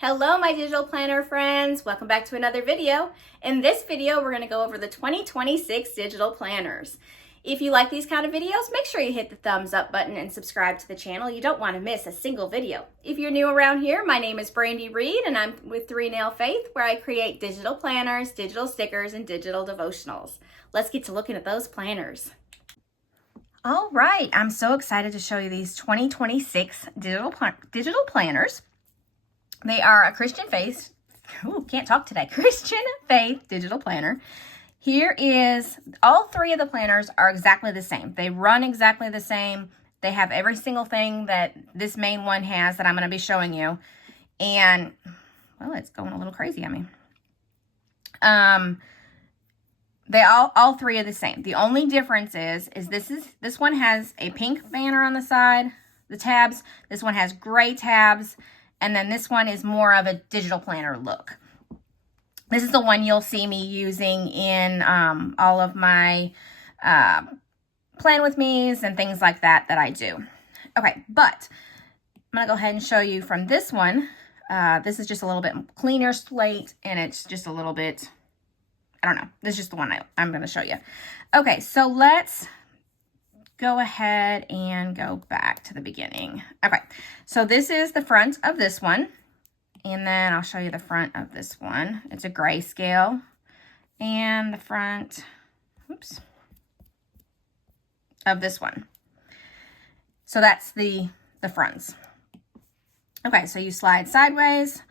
Hello, my digital planner friends. Welcome back to another video. In this video, we're going to go over the 2026 digital planners. If you like these kind of videos, make sure you hit the thumbs up button and subscribe to the channel. You don't want to miss a single video. If you're new around here, my name is Brandi Reed and I'm with 3 Nail Faith, where I create digital planners, digital stickers, and digital devotionals. Let's get to looking at those planners. All right, I'm so excited to show you these 2026 digital planners. They are a Christian Faith, Christian Faith digital planner. Here is, all 3 of the planners are exactly the same. They run exactly the same. They have every single thing that this main one has that I'm going to be showing you. And, well, it's going a little crazy on me. They all 3 are the same. The only difference is this one has a pink banner on the side, the tabs. This one has gray tabs. And then this one is more of a digital planner look. This is the one you'll see me using in all of my plan with me's and things like that I do. Okay, but I'm going to go ahead and show you from this one. This is just a little bit cleaner slate, and it's just a little bit, I don't know. This is just the one I'm going to show you. Okay, so let's go ahead and go back to the beginning. Okay, so this is the front of this one, and then I'll show you the front of this one. It's a grayscale, and the front, of this one. So that's the fronts. Okay, so you slide sideways,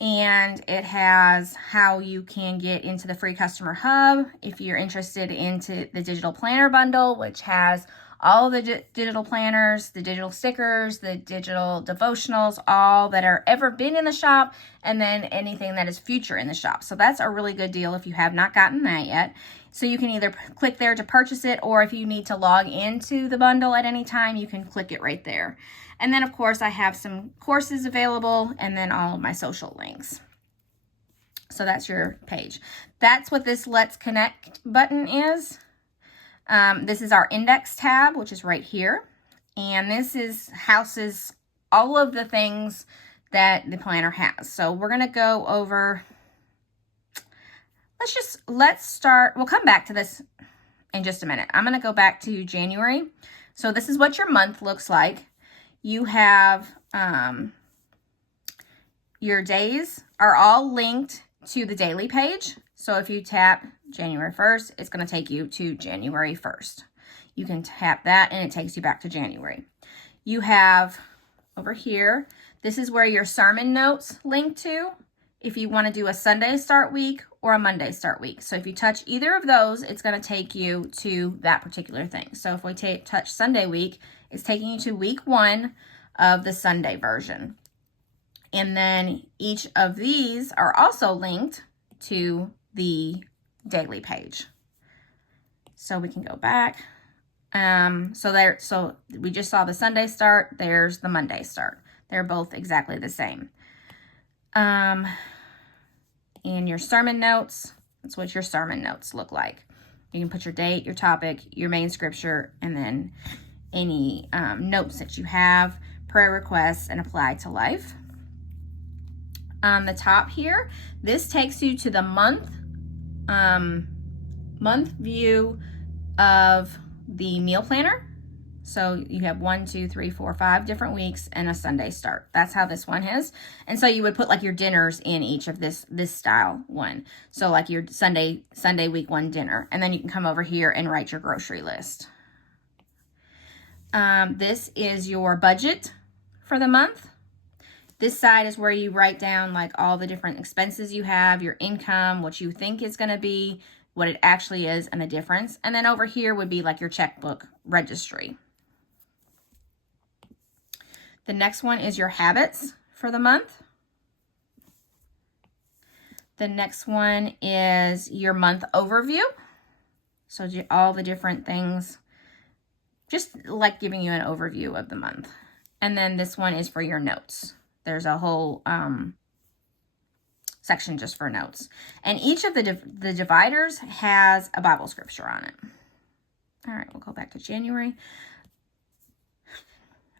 and it has how you can get into the free customer hub if you're interested into the digital planner bundle, which has all the digital planners, the digital stickers, the digital devotionals, all that are ever been in the shop, and then anything that is future in the shop. So that's a really good deal if you have not gotten that yet. So you can either click there to purchase it, or if you need to log into the bundle at any time, you can click it right there. And then, of course, I have some courses available, and then all of my social links. So that's your page. That's what this Let's Connect button is. This is our index tab, which is right here. And this houses all of the things that the planner has. So we're going to go over, let's start, we'll come back to this in just a minute. I'm going to go back to January. So this is what your month looks like. You have, your days are all linked to the daily page. So if you tap January 1st, it's going to take you to January 1st. You can tap that and it takes you back to January. You have over here, this is where your sermon notes link to if you want to do a Sunday start week or a Monday start week. So if you touch either of those, it's going to take you to that particular thing. So if we touch Sunday week, it's taking you to week 1 of the Sunday version. And then each of these are also linked to the daily page. So we can go back. So we just saw the Sunday start. There's the Monday start. They're both exactly the same. And your sermon notes, that's what your sermon notes look like. You can put your date, your topic, your main scripture, and then any notes that you have, prayer requests, and apply to life. On the top here, this takes you to the month view of the meal planner. So you have 1, 2, 3, 4, 5 different weeks and a Sunday start. That's how this one is. And so you would put like your dinners in each of this style one. So like your Sunday week 1 dinner, and then you can come over here and write your grocery list. This is your budget for the month. This side is where you write down like all the different expenses you have, your income, what you think is going to be, what it actually is, and the difference. And then over here would be like your checkbook registry. The next one is your habits for the month. The next one is your month overview. So all the different things, just like giving you an overview of the month. And then this one is for your notes. There's a whole section just for notes. And each of the dividers has a Bible scripture on it. All right, we'll go back to January.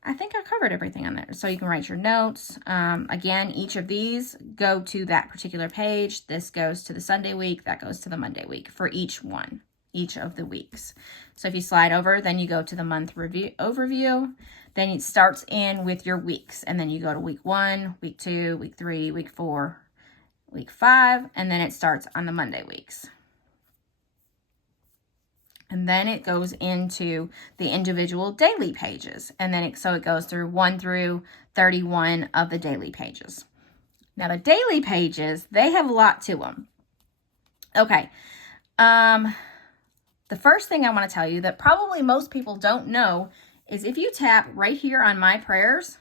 I think I covered everything on there. So you can write your notes. Again, each of these go to that particular page. This goes to the Sunday week. That goes to the Monday week for each one, each of the weeks. So if you slide over, then you go to the month review overview. Then it starts in with your weeks. And then you go to week 1, week 2, week 3, week 4, week 5. And then it starts on the Monday weeks. And then it goes into the individual daily pages. And then so it goes through 1 through 31 of the daily pages. Now the daily pages, they have a lot to them. Okay. The first thing I want to tell you that probably most people don't know is if you tap right here on My Prayers,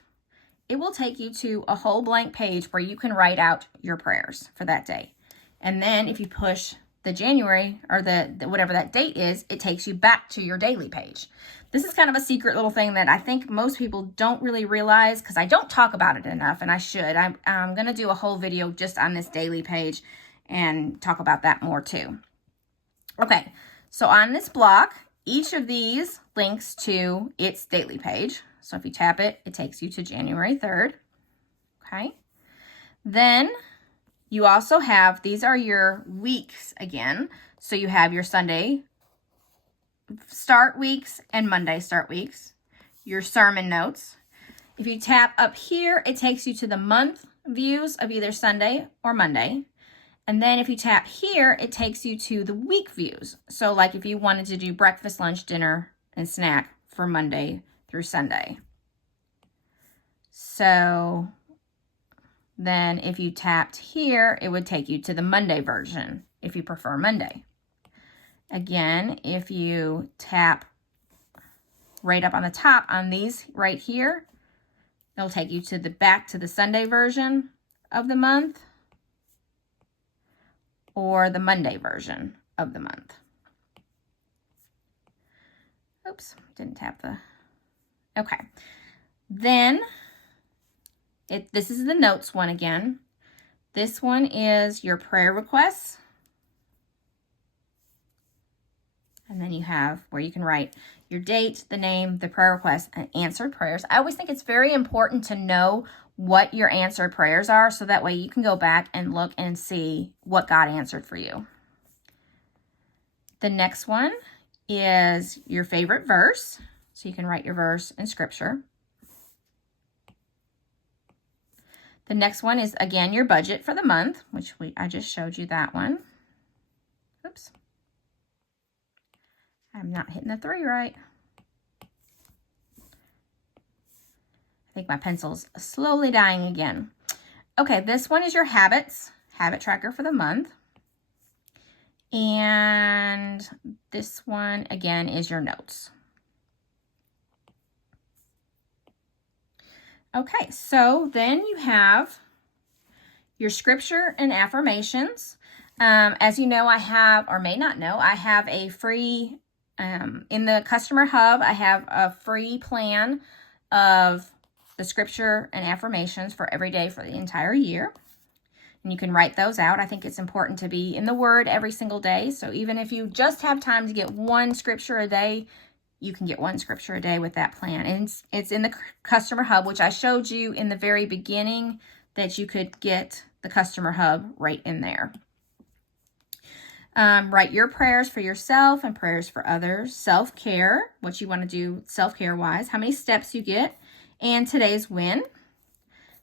it will take you to a whole blank page where you can write out your prayers for that day. And then if you push the January or the whatever that date is, it takes you back to your daily page. This is kind of a secret little thing that I think most people don't really realize because I don't talk about it enough, and I should. I'm going to do a whole video just on this daily page and talk about that more too. Okay, so on this block, each of these links to its daily page. So if you tap it, it takes you to January 3rd. Okay, then you also have, these are your weeks again. So you have your Sunday start weeks and Monday start weeks, your sermon notes. If you tap up here, it takes you to the month views of either Sunday or Monday. And then if you tap here, it takes you to the week views. So like if you wanted to do breakfast, lunch, dinner, and snack for Monday through Sunday. So then if you tapped here, it would take you to the Monday version if you prefer Monday. Again, if you tap right up on the top on these right here, it'll take you to the back to the Sunday version of the month or the Monday version of the month. Oops, didn't tap the, okay. Then this is the notes one again. This one is your prayer requests. And then you have where you can write your date, the name, the prayer request, and answered prayers. I always think it's very important to know what your answered prayers are so that way you can go back and look and see what God answered for you. The next one is your favorite verse. So you can write your verse in scripture. The next one is, again, your budget for the month, which I just showed you that one. Oops. I'm not hitting the 3 right. I think my pencil's slowly dying again. Okay, this one is your habits, habit tracker for the month. And this one, again, is your notes. Okay, so then you have your scripture and affirmations. As you know, I have, or may not know, I have a free, in the customer hub, I have a free plan of the scripture and affirmations for every day for the entire year. And you can write those out. I think it's important to be in the Word every single day. So even if you just have time to get one scripture a day, you can get one scripture a day with that plan. And it's in the customer hub, which I showed you in the very beginning that you could get the customer hub right in there. Write your prayers for yourself and prayers for others. Self-care, what you want to do self-care wise, how many steps you get, and today's win.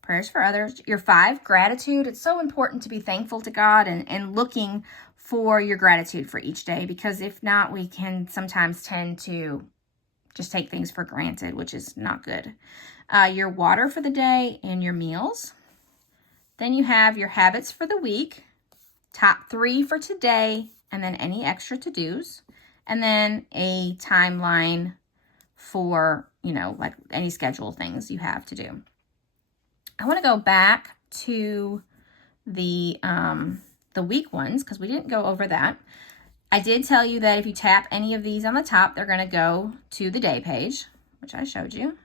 Prayers for others. Your 5, gratitude. It's so important to be thankful to God and looking for your gratitude for each day, because if not, we can sometimes tend to just take things for granted, which is not good. Your water for the day and your meals. Then you have your habits for the week, top 3 for today, and then any extra to-dos, and then a timeline for, like any schedule things you have to do. I want to go back to the week ones because we didn't go over that. I did tell you that if you tap any of these on the top, they're going to go to the day page, which I showed you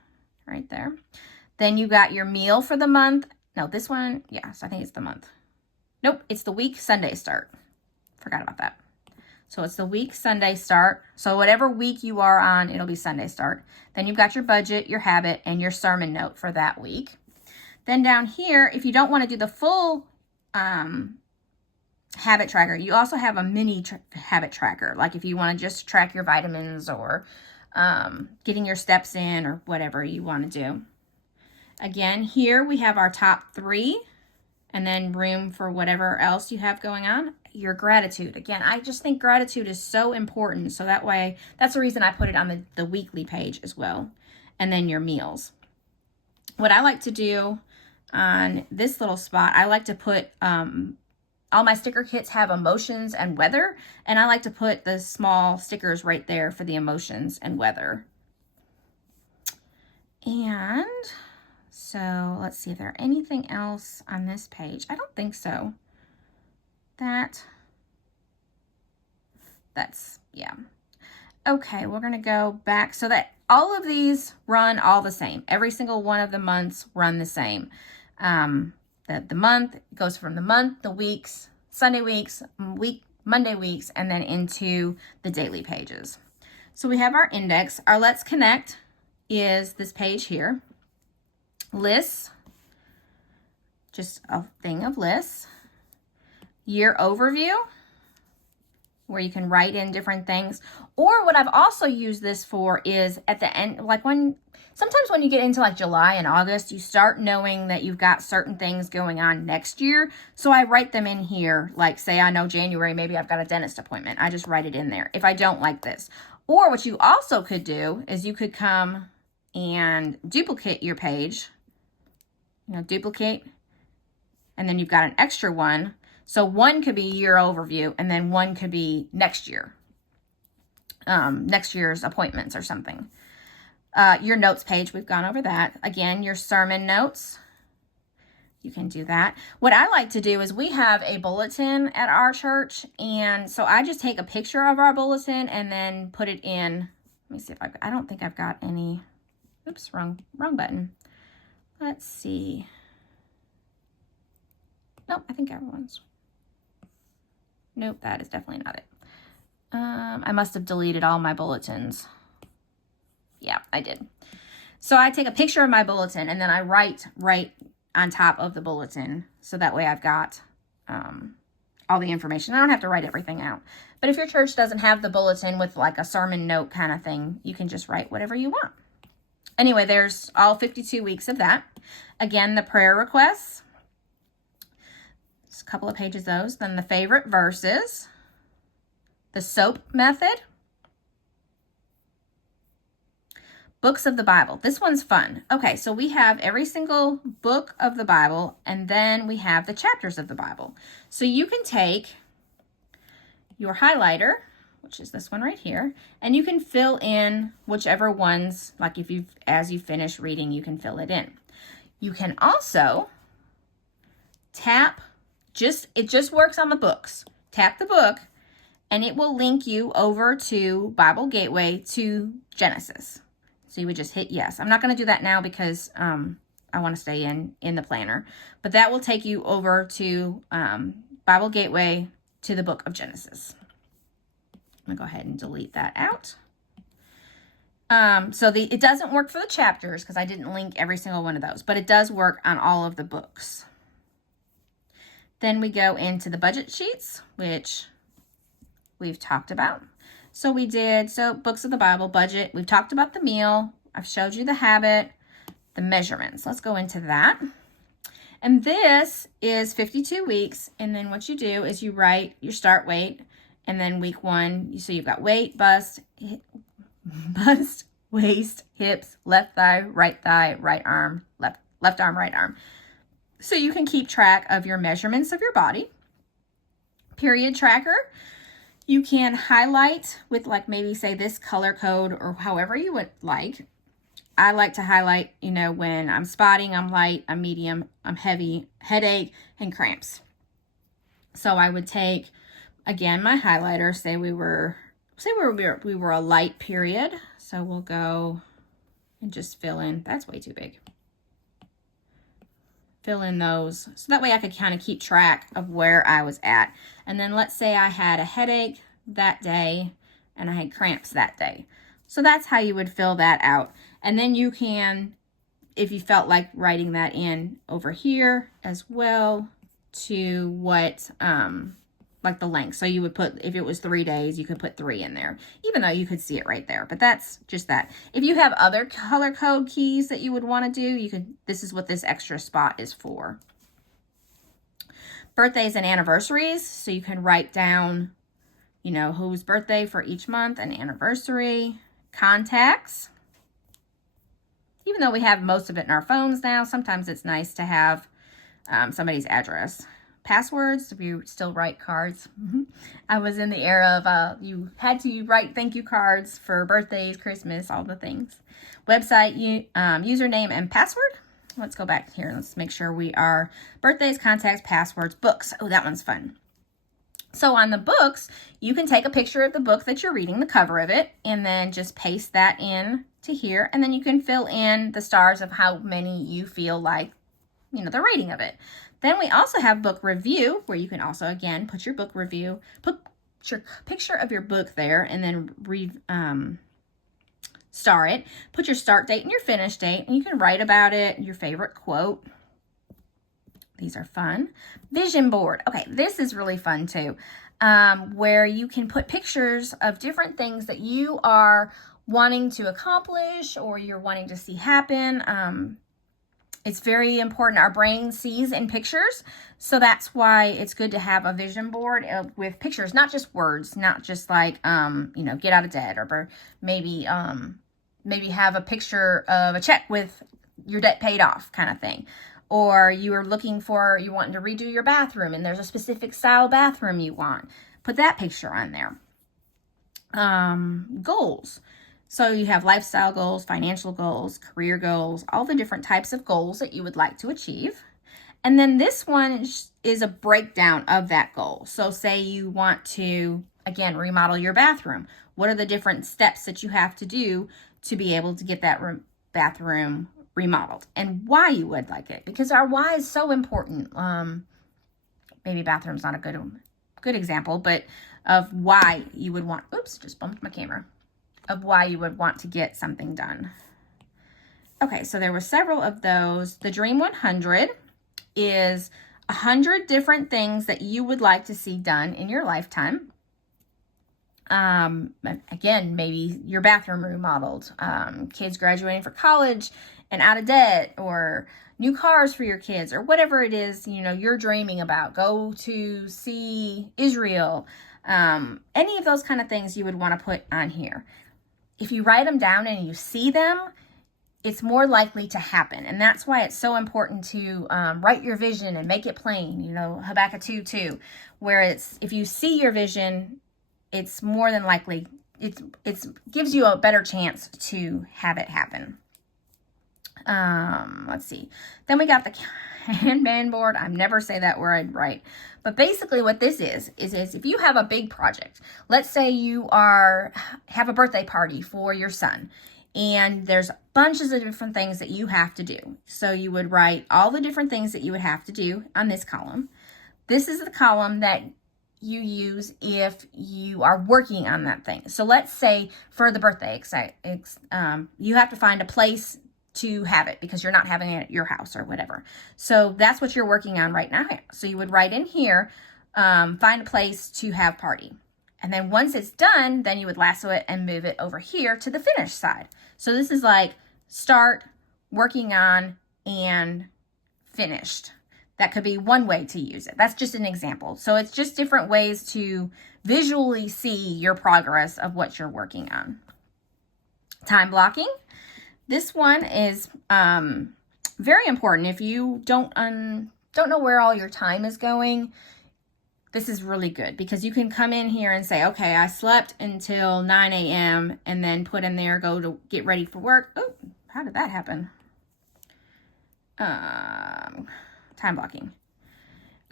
right there. Then you got your meal for the month. No, this one, yes, I think it's the month. Nope, it's the week Sunday start. Forgot about that. So it's the week Sunday start. So whatever week you are on, it'll be Sunday start. Then you've got your budget, your habit, and your sermon note for that week. Then down here, if you don't want to do the full habit tracker, you also have a mini habit tracker. Like if you want to just track your vitamins or getting your steps in or whatever you want to do. Again, here we have our top 3 and then room for whatever else you have going on. Your gratitude. Again, I just think gratitude is so important. So that way, that's the reason I put it on the weekly page as well. And then your meals. What I like to do on this little spot, I like to put, all my sticker kits have emotions and weather. And I like to put the small stickers right there for the emotions and weather. And so let's see if there's anything else on this page. I don't think so. That's, yeah. Okay, we're going to go back so that all of these run all the same. Every single one of the months run the same. The month goes from the month, the weeks, Sunday weeks, Monday weeks, and then into the daily pages. So we have our index. Our Let's Connect is this page here. Lists, just a thing of lists. Year overview, where you can write in different things. Or what I've also used this for is at the end, like sometimes when you get into like July and August, you start knowing that you've got certain things going on next year. So I write them in here, like say I know January, maybe I've got a dentist appointment. I just write it in there if I don't like this. Or what you also could do is you could come and duplicate your page, duplicate, and then you've got an extra one. So one could be year overview, and then one could be next year, next year's appointments or something. Your notes page, we've gone over that. Again, your sermon notes, you can do that. What I like to do is we have a bulletin at our church, and so I just take a picture of our bulletin and then put it in. Let me see if I don't think I've got any. Oops, wrong button. Let's see. Nope, I think everyone's. Nope, that is definitely not it. I must have deleted all my bulletins. Yeah, I did. So I take a picture of my bulletin and then I write right on top of the bulletin. So that way I've got all the information. I don't have to write everything out. But if your church doesn't have the bulletin with like a sermon note kind of thing, you can just write whatever you want. Anyway, there's all 52 weeks of that. Again, the prayer requests. Just a couple of pages of those. Then the favorite verses. The SOAP method. Books of the Bible. This one's fun. Okay, so we have every single book of the Bible, and then we have the chapters of the Bible. So you can take your highlighter, which is this one right here, and you can fill in whichever ones, like as you finish reading, you can fill it in. You can also tap, it just works on the books. Tap the book, and it will link you over to Bible Gateway to Genesis. So you would just hit yes. I'm not going to do that now because I want to stay in the planner. But that will take you over to Bible Gateway to the book of Genesis. I'm going to go ahead and delete that out. So it doesn't work for the chapters because I didn't link every single one of those. But it does work on all of the books. Then we go into the budget sheets, which we've talked about. So we did, books of the Bible, budget. We've talked about the meal. I've showed you the habit, the measurements. Let's go into that. And this is 52 weeks. And then what you do is you write your start weight. And then week 1, so you've got weight, bust, waist, hips, left thigh, right arm, left arm, right arm. So you can keep track of your measurements of your body. Period tracker. You can highlight with like maybe say this color code or however you would like. I like to highlight, when I'm spotting, I'm light, I'm medium, I'm heavy, headache, and cramps. So I would take, again, my highlighter, say we were a light period. So we'll go and just fill in, that's way too big. Fill in those. So that way I could kind of keep track of where I was at. And then let's say I had a headache that day and I had cramps that day. So that's how you would fill that out. And then you can, if you felt like writing that in over here as well, to what, like the length. So you would put, if it was 3 days, you could put 3 in there, even though you could see it right there. But that's just that. If you have other color code keys that you would want to do, you could, this is what this extra spot is for. Birthdays and anniversaries. So you can write down, you know, whose birthday for each month and anniversary. Contacts. Even though we have most of it in our phones now, sometimes it's nice to have somebody's address. Passwords, if you still write cards. I was in the era of you had to write thank you cards for birthdays, Christmas, all the things. Website, username, and password. Let's go back here. Let's make sure we are birthdays, contacts, passwords, books. Oh, that one's fun. So on the books, you can take a picture of the book that you're reading, the cover of it, and then just paste that in to here. And then you can fill in the stars of how many you feel like, you know, the rating of it. Then we also have book review, where you can also, again, put your book review, put your picture of your book there, and then star it. Put your start date and your finish date, and you can write about it, your favorite quote. These are fun. Vision board. Okay, this is really fun too, where you can put pictures of different things that you are wanting to accomplish or you're wanting to see happen. It's very important. Our brain sees in pictures, so that's why it's good to have a vision board with pictures, not just words, not just like, you know, get out of debt, or maybe have a picture of a check with your debt paid off kind of thing. Or you are looking for, you want to redo your bathroom and there's a specific style bathroom you want. Put that picture on there. Goals. So you have lifestyle goals, financial goals, career goals, all the different types of goals that you would like to achieve. And then this one is a breakdown of that goal. So say you want to, again, remodel your bathroom. What are the different steps that you have to do to be able to get that bathroom remodeled, and why you would like it, because our why is so important. Maybe bathroom's not a good example, but of why you would want, oops, just bumped my camera, of why you would want to get something done. Okay, so there were several of those. The Dream 100 is 100 different things that you would like to see done in your lifetime. Again, maybe your bathroom remodeled, kids graduating for college and out of debt, or new cars for your kids, or whatever it is, you know, you're dreaming about. Go to see Israel. Any of those kind of things you would want to put on here. If you write them down and you see them, it's more likely to happen. And that's why it's so important to write your vision and make it plain, you know, Habakkuk 2:2, where it's, if you see your vision, it's more than likely, it gives you a better chance to have it happen. Let's see. Then we got the Kanban board. I never say that word right. But basically what this is if you have a big project, let's say you have a birthday party for your son, and there's bunches of different things that you have to do. So you would write all the different things that you would have to do on this column. This is the column that you use if you are working on that thing. So let's say for the birthday, you have to find a place to have it because you're not having it at your house or whatever. So that's what you're working on right now. So you would write in here, find a place to have party. And then once it's done, then you would lasso it and move it over here to the finish side. So this is like start, working on, and finished. That could be one way to use it. That's just an example. So it's just different ways to visually see your progress of what you're working on. Time blocking. This one is very important. If you don't know where all your time is going, this is really good because you can come in here and say, okay, I slept until 9 a.m. and then put in there, go to get ready for work. Oh, how did that happen? Time blocking.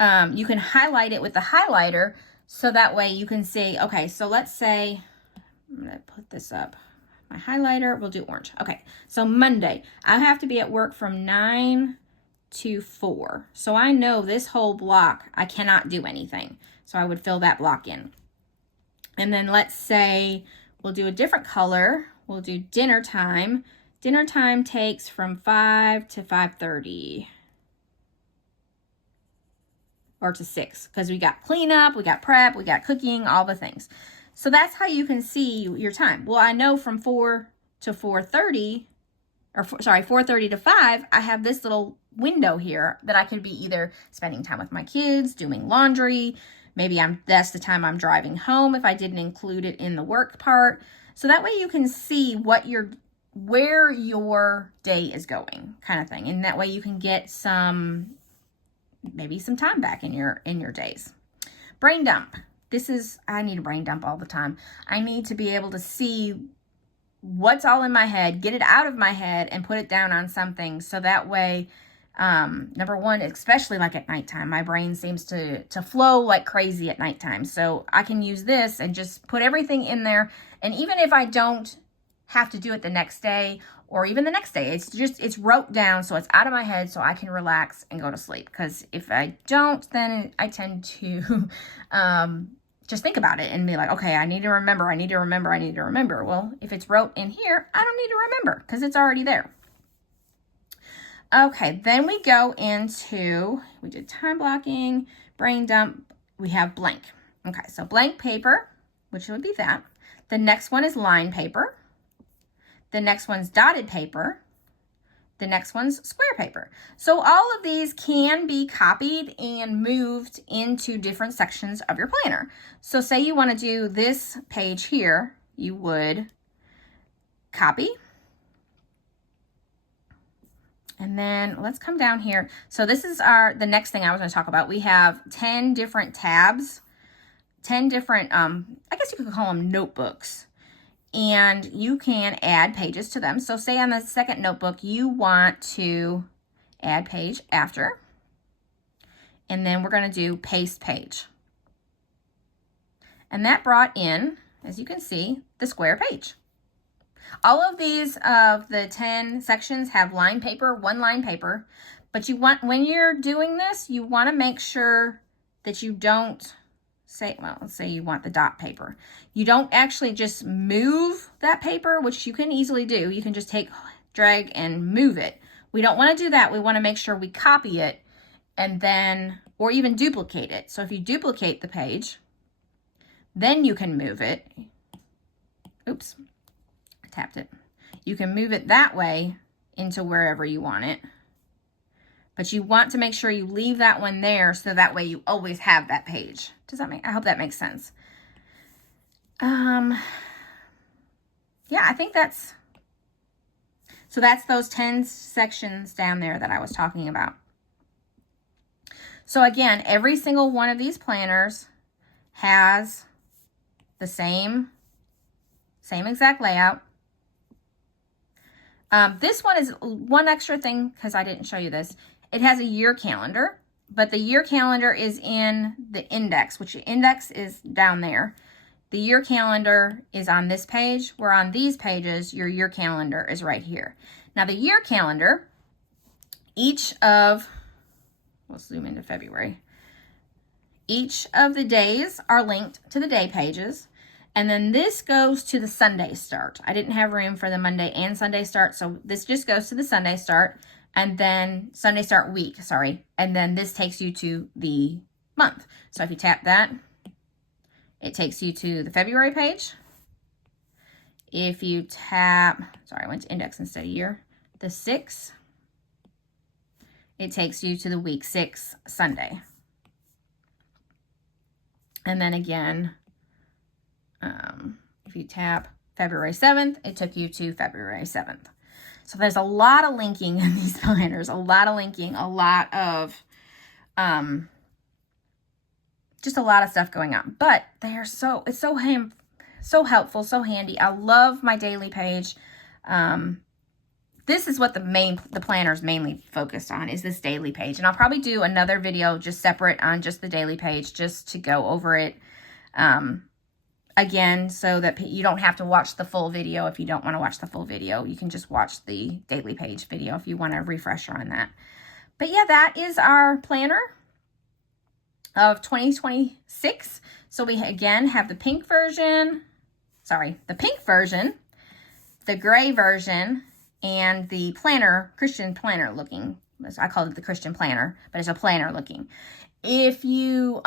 You can highlight it with the highlighter so that way you can see, okay, so let's say, I'm going to put this up. My highlighter, we'll do orange. Okay, so Monday, I have to be at work from 9 to 4. So I know this whole block, I cannot do anything. So I would fill that block in. And then let's say we'll do a different color. We'll do dinner time. Dinner time takes from 5 to 5:30. Or to 6, because we got cleanup, we got prep, we got cooking, all the things. So that's how you can see your time. Well, I know from 4 to 4:30, or sorry, 4:30 to 5, I have this little window here that I could be either spending time with my kids, doing laundry, maybe that's the time I'm driving home if I didn't include it in the work part. So that way you can see where your day is going, kind of thing. And that way you can get maybe some time back in your days. Brain dump. I need a brain dump all the time. I need to be able to see what's all in my head, get it out of my head and put it down on something. So that way, number one, especially like at nighttime, my brain seems to flow like crazy at nighttime. So I can use this and just put everything in there. And even if I don't have to do it the next day or even the next day, it's wrote down so it's out of my head so I can relax and go to sleep. Because if I don't, then I tend to just think about it and be like, okay, I need to remember. Well, if it's wrote in here, I don't need to remember because it's already there. Okay, then we go into, we did time blocking, brain dump, we have blank. Okay, so blank paper, which would be that. The next one is line paper. The next one's dotted paper. The next one's square paper. So all of these can be copied and moved into different sections of your planner. So say you want to do this page here, you would copy. And then let's come down here. So this is the next thing I was going to talk about. We have 10 different tabs, 10 different, I guess you could call them notebooks. And you can add pages to them. So say on the second notebook, you want to add page after. And then we're going to do paste page. And that brought in, as you can see, the square page. All of these of the 10 sections have line paper, one line paper. But when you're doing this, you want to make sure that you don't let's say you want the dot paper. You don't actually just move that paper, which you can easily do. You can just drag and move it. We don't want to do that. We want to make sure we copy it and then, or even duplicate it. So if you duplicate the page, then you can move it. Oops, I tapped it. You can move it that way into wherever you want it. But you want to make sure you leave that one there so that way you always have that page. I hope that makes sense. Yeah, I think that's those 10 sections down there that I was talking about. So again, every single one of these planners has the same exact layout. This one is one extra thing because I didn't show you this. It has a year calendar, but the year calendar is in the index, which the index is down there. The year calendar is on this page, where on these pages, your year calendar is right here. Now the year calendar, we'll zoom into February. Each of the days are linked to the day pages. And then this goes to the Sunday start. I didn't have room for the Monday and Sunday start, so this just goes to the Sunday start. And then Sunday start week, and then this takes you to the month. So if you tap that, it takes you to the February page. If you tap, I went to index instead of year, the 6, it takes you to the week 6 Sunday. And then again, if you tap February 7th, it took you to February 7th. So there's a lot of linking in these planners, a lot of just a lot of stuff going on. But it's so helpful, so handy. I love my daily page. This is what the planner is mainly focused on, is this daily page. And I'll probably do another video just separate on just the daily page, just to go over it again, so that you don't have to watch the full video. If you don't want to watch the full video, you can just watch the daily page video if you want a refresher on that. But yeah, that is our planner. of 2026. So we again have the pink version, the pink version, the gray version, and the planner, Christian planner looking. I called it the Christian planner, but it's a planner looking. If you,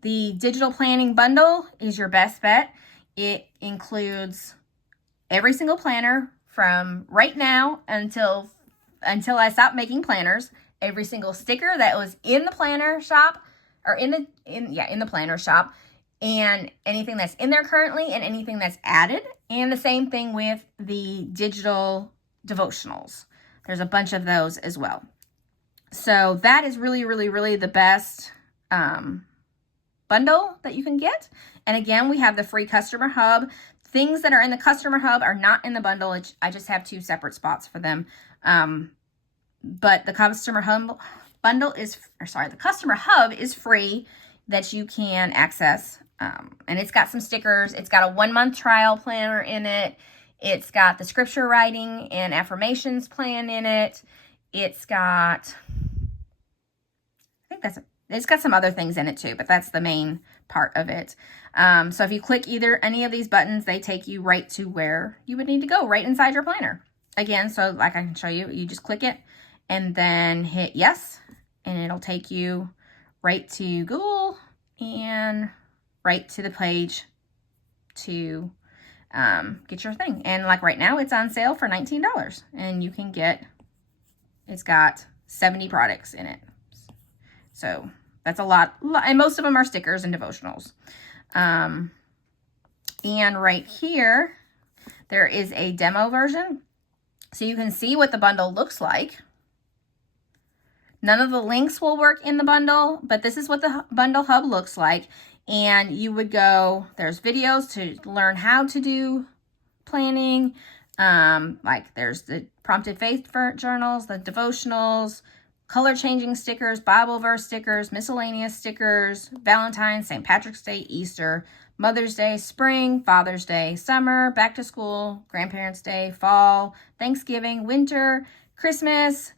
the digital planning bundle is your best bet. It includes every single planner from right now until I stop making planners, every single sticker that was in the planner shop, or in the planner shop, and anything that's in there currently and anything that's added. And the same thing with the digital devotionals. There's a bunch of those as well. So that is really, really, really the best bundle that you can get. And again, we have the free customer hub. Things that are in the customer hub are not in the bundle. I just have 2 separate spots for them. But the customer hub bundle is, the customer hub is free that you can access. And it's got some stickers. It's got a 1-month trial planner in it. It's got the scripture writing and affirmations plan in it. It's got, it's got some other things in it too, but that's the main part of it. So if you click any of these buttons, they take you right to where you would need to go, right inside your planner. Again, so like I can show you, you just click it and then hit yes, and it'll take you right to Google and right to the page to get your thing. And like right now, it's on sale for $19, and you can get, it's got 70 products in it. So that's a lot, and most of them are stickers and devotionals. And right here, there is a demo version. So you can see what the bundle looks like. None of the links will work in the bundle, but this is what the bundle hub looks like. And you would go, there's videos to learn how to do planning. Like there's the prompted faith journals, the devotionals, color changing stickers, Bible verse stickers, miscellaneous stickers, Valentine's, St. Patrick's Day, Easter, Mother's Day, spring, Father's Day, summer, back to school, Grandparents' Day, fall, Thanksgiving, winter, Christmas,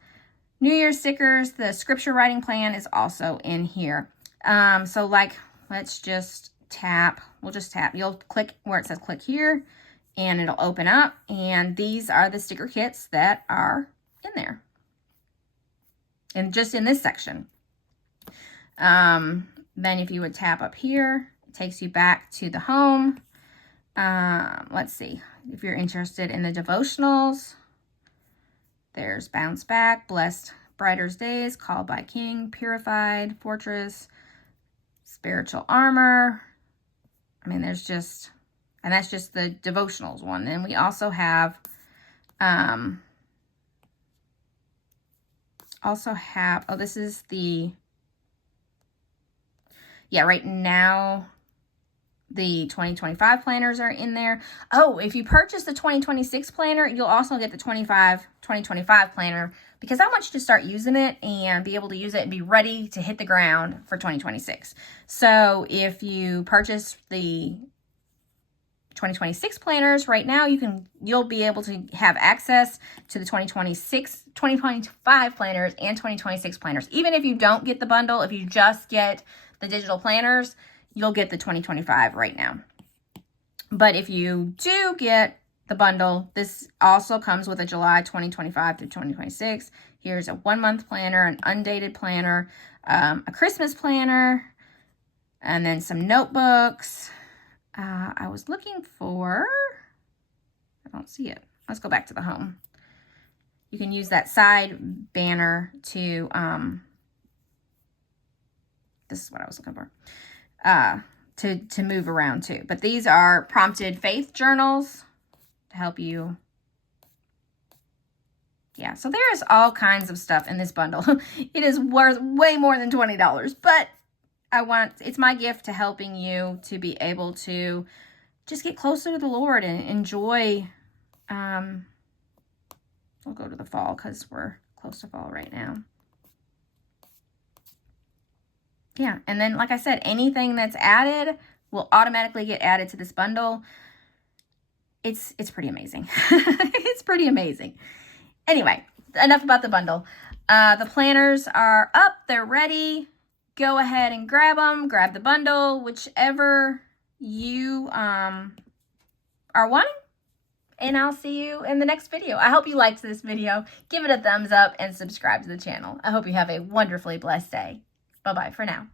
New Year's stickers. The scripture writing plan is also in here. So like, let's just tap. We'll just tap. You'll click where it says click here, and it'll open up. And these are the sticker kits that are in there. And just in this section. Then if you would tap up here, it takes you back to the home. Let's see. If you're interested in the devotionals, there's Bounce Back, Blessed, Brighter Days, Called by King, Purified, Fortress, Spiritual Armor. I mean, there's just, and that's just the devotionals one. And we also have, oh, this is the, yeah, right now, the 2025 planners are in there. Oh, if you purchase the 2026 planner, you'll also get the 2025 planner, because I want you to start using it and be able to use it and be ready to hit the ground for 2026. So if you purchase the 2026 planners right now, you'll be able to have access to the 2025 planners and 2026 planners. Even if you don't get the bundle, if you just get the digital planners, you'll get the 2025 right now. But if you do get the bundle, this also comes with a July 2025 to 2026. Here's a 1-month planner, an undated planner, a Christmas planner, and then some notebooks. I was looking for, I don't see it. Let's go back to the home. You can use that side banner to, this is what I was looking for. To move around too. But these are prompted faith journals to help you. Yeah, so there's all kinds of stuff in this bundle. It is worth way more than $20, but it's my gift to helping you to be able to just get closer to the Lord and enjoy. We'll go to the fall because we're close to fall right now. Yeah, and then like I said, anything that's added will automatically get added to this bundle. It's pretty amazing. It's pretty amazing. Anyway, enough about the bundle. The planners are up. They're ready. Go ahead and grab them. Grab the bundle, whichever you are wanting. And I'll see you in the next video. I hope you liked this video. Give it a thumbs up and subscribe to the channel. I hope you have a wonderfully blessed day. Bye-bye for now.